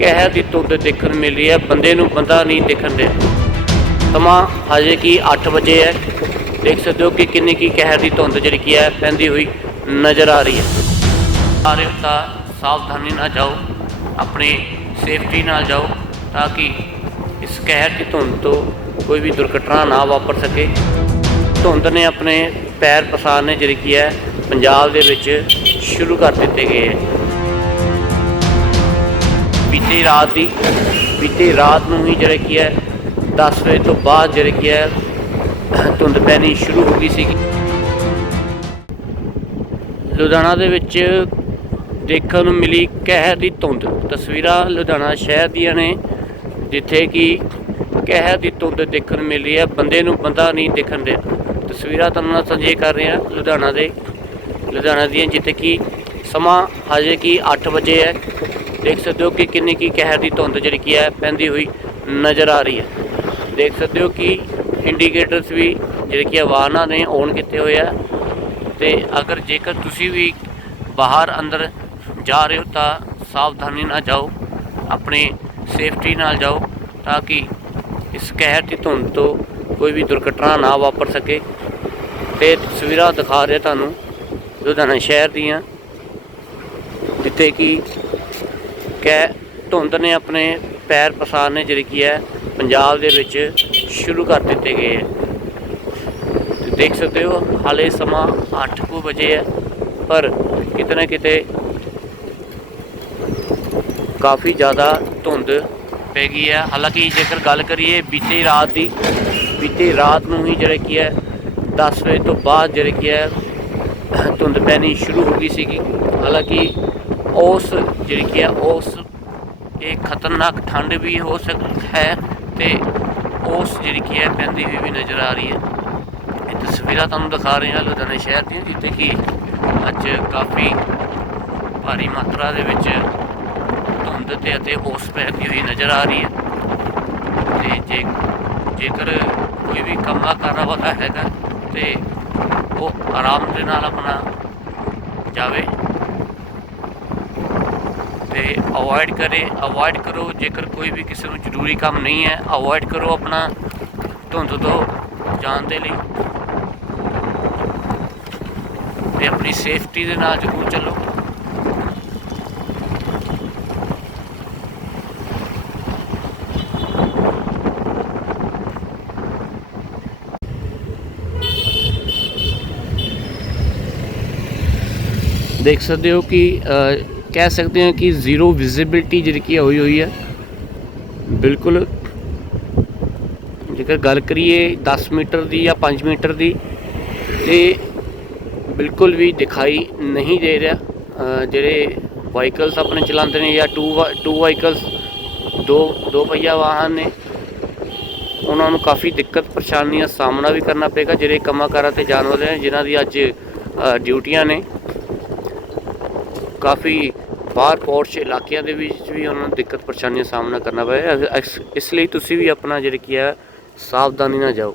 ਕਹਿਰ ਦੀ ਧੁੰਦ ਦੇਖਣ ਨੂੰ ਮਿਲ ਰਹੀ ਹੈ। ਬੰਦੇ ਨੂੰ ਬੰਦਾ ਨਹੀਂ ਦੇਖਣ ਦੇ। ਸਮਾਂ ਹਜੇ ਕੀ 8 ਵਜੇ ਹੈ। ਦੇਖ ਸਕਦੇ ਹੋ ਕਿ ਕਿੰਨੀ ਕੀ ਕਹਿਰ ਦੀ ਧੁੰਦ ਜਿਹੜੀ ਕੀ ਹੈ, ਪੈਂਦੀ ਹੋਈ ਨਜ਼ਰ ਆ ਰਹੀ ਹੈ। ਆ ਤਾਂ ਸਾਵਧਾਨੀ ਨਾਲ ਜਾਓ। ਆਪਣੀ ਸੇਫਟੀ ਨਾਲ ਜਾਓ ਤਾਂ ਕਿ ਇਸ ਕਹਿਰ ਦੀ ਧੁੰਦ ਤੋਂ ਕੋਈ ਵੀ ਦੁਰਘਟਨਾ ਨਾ ਵਾਪਰ ਸਕੇ। ਧੁੰਦ ਨੇ ਆਪਣੇ ਪੈਰ ਪਸਾਰਨੇ ਜਿਹੜੀ ਕੀ ਹੈ, ਪੰਜਾਬ ਦੇ ਵਿੱਚ ਸ਼ੁਰੂ ਕਰ ਦਿੱਤੇ ਗਏ ਹੈ। ਬੀਤੀ ਰਾਤ ਦੀ, ਬੀਤੀ ਰਾਤ ਨੂੰ ਹੀ ਜਿਹੜਾ ਕੀ ਹੈ 10 ਵਜੇ ਤੋਂ ਬਾਅਦ ਜਿਹੜਾ ਕੀ ਹੈ, ਧੁੰਦ ਪੈਣੀ ਸ਼ੁਰੂ ਹੋ ਗਈ ਸੀਗੀ। ਲੁਧਿਆਣਾ ਦੇ ਵਿੱਚ ਦੇਖਣ ਨੂੰ ਮਿਲੀ ਕਹਿਰ ਦੀ ਧੁੰਦ। ਤਸਵੀਰਾਂ ਲੁਧਿਆਣਾ ਸ਼ਹਿਰ ਦੀਆਂ ਨੇ, ਜਿੱਥੇ ਕਿ ਕਹਿਰ ਦੀ ਧੁੰਦ ਦੇਖਣ ਨੂੰ ਮਿਲੀ ਹੈ। ਬੰਦੇ ਨੂੰ ਬੰਦਾ ਨਹੀਂ ਦੇਖਣ ਦੇ ਤਸਵੀਰਾਂ ਤੁਹਾਨੂੰ ਨਾਲ ਸਾਂਝੇ ਕਰ ਰਹੇ ਹਾਂ ਲੁਧਿਆਣਾ ਦੇ, ਲੁਧਿਆਣਾ ਦੀਆਂ, ਜਿੱਥੇ ਕਿ ਸਮਾਂ ਹਜੇ ਕਿ 8 ਵਜੇ ਹੈ। ਦੇਖ ਸਕਦੇ ਹੋ ਕਿ ਕਿੰਨੀ ਕੀ ਕਹਿਰ ਦੀ ਧੁੰਦ ਜਿਹੜੀ ਕੀ ਹੈ ਪੈਂਦੀ ਹੋਈ ਨਜ਼ਰ ਆ ਰਹੀ ਹੈ। ਦੇਖ ਸਕਦੇ ਹੋ ਕਿ ਇੰਡੀਕੇਟਰਸ ਵੀ ਜਿਹੜੇ ਕਿ ਵਾਹਨਾਂ ਨੇ ਔਨ ਕੀਤੇ ਹੋਏ ਆ। ਤੇ ਅਗਰ ਜੇਕਰ ਤੁਸੀਂ ਵੀ ਬਾਹਰ ਅੰਦਰ ਜਾ ਰਹੇ ਹੋ ਤਾਂ ਸਾਵਧਾਨੀ ਨਾਲ ਜਾਓ, ਆਪਣੇ ਸੇਫਟੀ ਨਾਲ ਜਾਓ ਤਾਂ ਕਿ ਇਸ ਕਹਿਰ ਦੀ ਧੁੰਦ ਤੋਂ ਕੋਈ ਵੀ ਦੁਰਘਟਨਾ ਨਾ ਵਾਪਰ ਸਕੇ। ਤੇ ਤਸਵੀਰਾਂ ਦਿਖਾ ਰਿਹਾ ਤੁਹਾਨੂੰ ਲੁਧਿਆਣਾ ਸ਼ਹਿਰ ਦੀਆਂ, ਜਿੱਥੇ ਕਿ ਕਹਿ ਧੁੰਦ ਨੇ ਆਪਣੇ ਪੈਰ ਪਸਾਰਨੇ ਜਿਹੜੀ ਕੀ ਹੈ, ਪੰਜਾਬ ਦੇ ਵਿੱਚ ਸ਼ੁਰੂ ਕਰ ਦਿੱਤੇ ਗਏ ਹੈ। ਤੇ ਦੇਖ ਸਕਦੇ ਹੋ, ਹਾਲੇ ਸਮਾਂ 8 ਕੁ ਵਜੇ ਹੈ, ਪਰ ਕਿਤੇ ਨਾ ਕਿਤੇ ਕਾਫੀ ਜ਼ਿਆਦਾ ਧੁੰਦ ਪੈ ਗਈ ਹੈ। ਹਾਲਾਂਕਿ ਜੇਕਰ ਗੱਲ ਕਰੀਏ ਬੀਤੀ ਰਾਤ ਦੀ, ਬੀਤੀ ਰਾਤ ਨੂੰ ਹੀ ਜਿਹੜਾ ਕੀ ਹੈ 10 ਵਜੇ ਤੋਂ ਬਾਅਦ ਜਿਹੜਾ ਕੀ ਹੈ, ਧੁੰਦ ਪੈਣੀ ਸ਼ੁਰੂ ਹੋ ਗਈ ਸੀਗੀ। ਹਾਲਾਂਕਿ ਉਸ ਜਿਹੜੀ ਕਿ ਹੈ, ਉਸ ਇਹ ਖਤਰਨਾਕ ਠੰਡ ਵੀ ਹੋ ਸਕਦੀ ਹੈ ਤੇ ਉਸ ਜਿਹੜੀ ਕਿ ਹੈ ਪੈਂਦੀ ਹੋਈ ਵੀ ਨਜ਼ਰ ਆ ਰਹੀ ਹੈ। ਇਹ ਤਸਵੀਰਾਂ ਤੁਹਾਨੂੰ ਦਿਖਾ ਰਹੇ ਹਾਂ ਲੁਧਿਆਣਾ ਸ਼ਹਿਰ ਦੀਆਂ, ਜਿੱਥੇ ਕਿ ਅੱਜ ਕਾਫੀ ਭਾਰੀ ਮਾਤਰਾ ਦੇ ਵਿੱਚ ਧੁੰਦ ਤੇ ਅਤੇ ਉਸ ਪੈਂਦੀ ਹੋਈ ਨਜ਼ਰ ਆ ਰਹੀ ਹੈ। ਤੇ ਜੇ, ਜੇਕਰ ਕੋਈ ਵੀ ਕੰਮਾ ਕਰ ਵਾਲਾ ਹੈਗਾ ਤੇ ਉਹ ਆਰਾਮ ਦੇ ਨਾਲ ਆਪਣਾ ਜਾਵੇ। ਤੇ ਅਵੋਇਡ ਕਰੇ ਅਵੋਇਡ ਕਰੋ। ਜੇਕਰ ਕੋਈ ਵੀ ਕਿਸੇ ਨੂੰ ਜ਼ਰੂਰੀ ਕੰਮ ਨਹੀਂ ਹੈ ਅਵੋਇਡ ਕਰੋ ਆਪਣਾ ਧੁੰਦ ਤੋਂ ਜਾਣ ਦੇ ਲਈ। ਤੇ ਆਪਣੀ ਸੇਫਟੀ ਦੇ ਨਾਲ ਜ਼ਰੂਰ ਚੱਲੋ। ਦੇਖ ਸਕਦੇ ਹੋ ਕਿ ਕਹਿ ਸਕਦੇ ਹਾਂ ਕਿ ਜ਼ੀਰੋ ਵਿਜ਼ਿਬਿਲਟੀ ਜਿਹੜੀ ਕਿ ਹੋਈ ਹੋਈ ਹੈ। ਬਿਲਕੁਲ, ਜੇਕਰ ਗੱਲ ਕਰੀਏ 10 ਮੀਟਰ ਦੀ ਜਾਂ 5 ਮੀਟਰ ਦੀ, ਤੇ ਬਿਲਕੁਲ ਵੀ ਦਿਖਾਈ ਨਹੀਂ ਦੇ ਰਿਹਾ। ਜਿਹੜੇ ਵਾਹੀਕਲਸ ਆਪਣੇ ਚਲਾਉਂਦੇ ਨੇ ਜਾਂ ਟੂ ਟੂ ਵਾਹੀਕਲਸ ਦੋ ਦੋ ਪਹੀਆ ਵਾਹਨ ਨੇ, ਉਹਨਾਂ ਨੂੰ ਕਾਫੀ ਦਿੱਕਤ ਪਰੇਸ਼ਾਨੀਆਂ ਦਾ ਸਾਹਮਣਾ ਵੀ ਕਰਨਾ ਪਏਗਾ। ਜਿਹੜੇ ਕੰਮਾਂ ਕਾਰਾਂ ਤੇ ਜਾਣ ਵਾਲੇ ਨੇ, ਜਿਨ੍ਹਾਂ ਦੀ ਅੱਜ ਡਿਊਟੀਆਂ ਨੇ ਕਾਫੀ ਬਾਹਰ ਪੋਰਸ਼ ਇਲਾਕਿਆਂ ਦੇ ਵਿੱਚ ਵੀ ਉਹਨਾਂ ਨੂੰ ਦਿੱਕਤ ਪਰੇਸ਼ਾਨੀਆਂ ਦਾ ਸਾਹਮਣਾ ਕਰਨਾ ਪਏ ਇਸ- ਇਸ ਲਈ ਤੁਸੀਂ ਵੀ ਆਪਣਾ ਜਿਹੜੀ ਕੀ ਹੈ, ਸਾਵਧਾਨੀ ਨਾਲ ਜਾਓ।